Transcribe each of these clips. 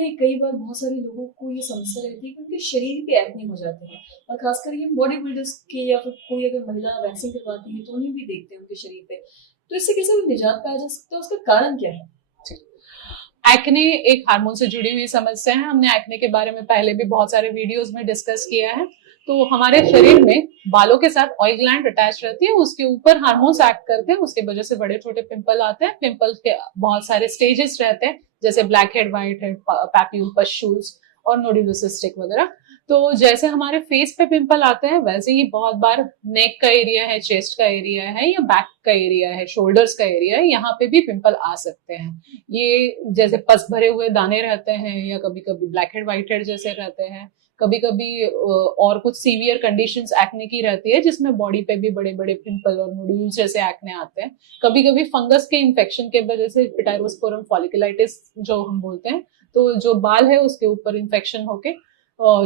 हैं कई बार बहुत सारे लोगों को ये समस्या रहती है कि उनके शरीर पे एक्ने हो जाते हैं, और खासकर ये बॉडी बिल्डर्स के या फिर कोई अगर महिला वैक्सिंग करवाती है तो उन्हें भी देखते हैं उनके शरीर पे। तो इससे कैसे भी निजात पाया जा सकता है, उसका कारण क्या है? एक्ने एक हार्मोन से जुड़ी हुई समस्या है। हमने एक्ने के बारे में पहले भी बहुत सारे वीडियोस में डिस्कस किया है। तो हमारे शरीर में बालों के साथ ऑयल ग्लैंड अटैच रहती है, उसके ऊपर हार्मोन्स एक्ट करते हैं, उसकी वजह से बड़े छोटे पिंपल आते हैं। पिंपल के बहुत सारे स्टेजेस रहते हैं, जैसे black head, white head, papule, pustules और नोडुलोसिस्टिक वगैरह। तो जैसे हमारे फेस पे पिंपल आते हैं, वैसे ही बहुत बार नेक का एरिया है, चेस्ट का एरिया है या बैक का एरिया है, शोल्डर्स का एरिया है, यहाँ पे भी पिंपल आ सकते हैं। ये जैसे पस भरे हुए दाने रहते हैं, या कभी कभी ब्लैक हेड व्हाइट हेड जैसे रहते हैं। कभी कभी और कुछ सीवियर कंडीशंस एक्ने की रहती है, जिसमें बॉडी पे भी बड़े बड़े पिंपल और नोड्यूल्स जैसे एक्ने आते हैं। कभी कभी फंगस के इन्फेक्शन के वजह से पिटाइरोस्पोरम फॉलिकुलाइटिस जो हम बोलते हैं, तो जो बाल है उसके ऊपर इन्फेक्शन होके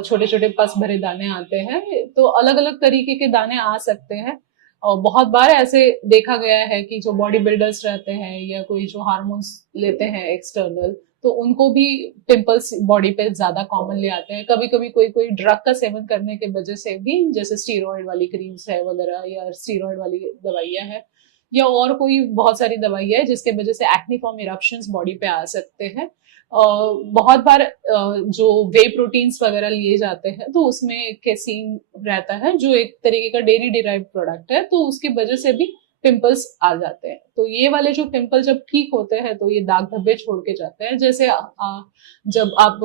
छोटे छोटे पस भरे दाने आते हैं। तो अलग अलग तरीके के दाने आ सकते हैं। और बहुत बार ऐसे देखा गया है कि जो बॉडी बिल्डर्स रहते हैं या कोई जो हार्मोन्स लेते हैं एक्सटर्नल, तो उनको भी पिंपल्स बॉडी पे ज्यादा कॉमनली आते हैं। कभी कभी कोई कोई ड्रग का सेवन करने के वजह से भी, जैसे स्टीरॉयड वाली क्रीम्स है वगैरह, या स्टीरॉयड वाली दवाइयां है, या और कोई बहुत सारी दवाइयां है जिसके वजह से एक्ने फॉर्म इरप्शंस बॉडी पे आ सकते हैं। बहुत बार जो वे प्रोटीन्स वगैरह लिए जाते हैं, तो उसमें केसीन रहता है, जो एक तरीके का डेयरी डिराइव्ड प्रोडक्ट है, तो उसकी वजह से भी पिंपल्स आ जाते हैं। तो ये वाले जो पिंपल जब ठीक होते हैं, तो ये दाग धब्बे छोड़ के जाते हैं। जैसे जब आप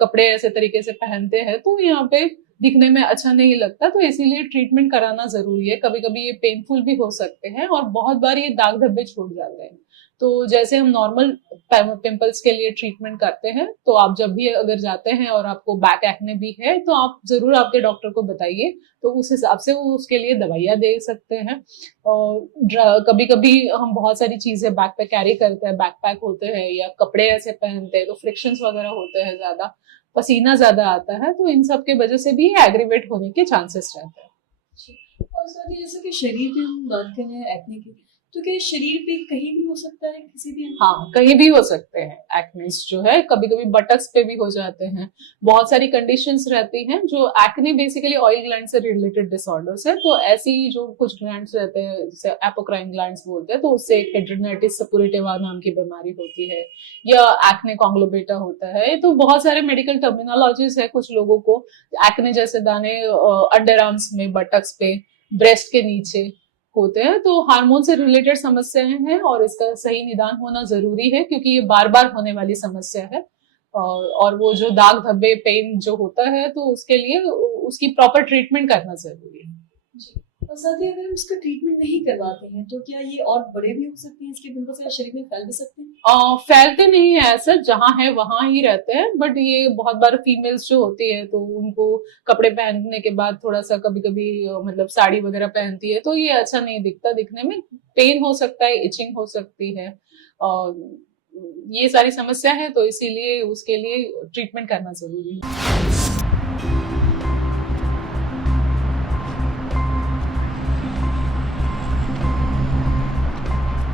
कपड़े ऐसे तरीके से पहनते हैं, तो यहाँ पे दिखने में अच्छा नहीं लगता, तो इसीलिए ट्रीटमेंट कराना जरूरी है। कभी कभी ये पेनफुल भी हो सकते हैं, और बहुत बार ये दाग धब्बे छूट जाते हैं। तो जैसे हम नॉर्मल पिंपल्स के लिए ट्रीटमेंट करते हैं, तो आप जब भी अगर जाते हैं और आपको बैक एक्ने भी है, तो आप जरूर आपके डॉक्टर को बताइए, तो उस हिसाब से वो उसके लिए दवाइयां दे सकते हैं। और कभी कभी हम बहुत सारी चीजें बैक पे कैरी करते हैं, बैकपैक होते हैं या कपड़े ऐसे पहनते हैं, तो फ्रिक्शंस वगैरह होते हैं, ज्यादा पसीना ज्यादा आता है, तो इन सब के वजह से भी एग्रीवेट होने के चांसेस रहते हैं। और साथ ही जैसे कि शरीर पे हम बात कर रहे हैं एक्ने की, तो क्या शरीर पे कहीं भी हो सकता है, किसी भी अंग हाँ, कहीं भी हो सकते हैं एक्नेस जो है। कभी कभी बटक्स पे भी हो जाते हैं। बहुत सारी कंडीशंस रहती हैं। जो एक्ने बेसिकली ऑयल ग्लैंड से रिलेटेड डिसऑर्डर्स है, तो ऐसी जो कुछ ग्लैंड्स रहते हैं, जैसे एपोक्राइन ग्लैंड्स बोलते हैं, तो उससे एक हिड्रेटिस सपुरेटिवा नाम की बीमारी होती है, या एक्ने कॉन्ग्लोबेटा होता है। तो बहुत सारे मेडिकल टर्मिनोलॉजीज है। कुछ लोगों को एक्ने जैसे दाने अंडर आर्म्स में, बटक्स पे, ब्रेस्ट के नीचे होते हैं। तो हार्मोन से रिलेटेड समस्याएं हैं, और इसका सही निदान होना जरूरी है, क्योंकि ये बार बार होने वाली समस्या है। और वो जो दाग धब्बे पेन जो होता है, तो उसके लिए उसकी प्रॉपर ट्रीटमेंट करना जरूरी है। जी। और साथ ही अगर हम इसका ट्रीटमेंट नहीं करवाते हैं, तो क्या ये और बड़े भी हो सकते हैं इसके पिंपल्स, या शरीर में फैल भी सकते हैं? फैलते नहीं है ऐसा, जहां है वहां ही रहते हैं। बट ये बहुत बार फीमेल्स जो होती है, तो उनको कपड़े पहनने के बाद थोड़ा सा कभी कभी मतलब साड़ी वगैरह पहनती है, तो ये अच्छा नहीं दिखता। दिखने में पेन हो सकता है, इचिंग हो सकती है, और ये सारी समस्या है, तो इसीलिए उसके लिए ट्रीटमेंट करना जरूरी है।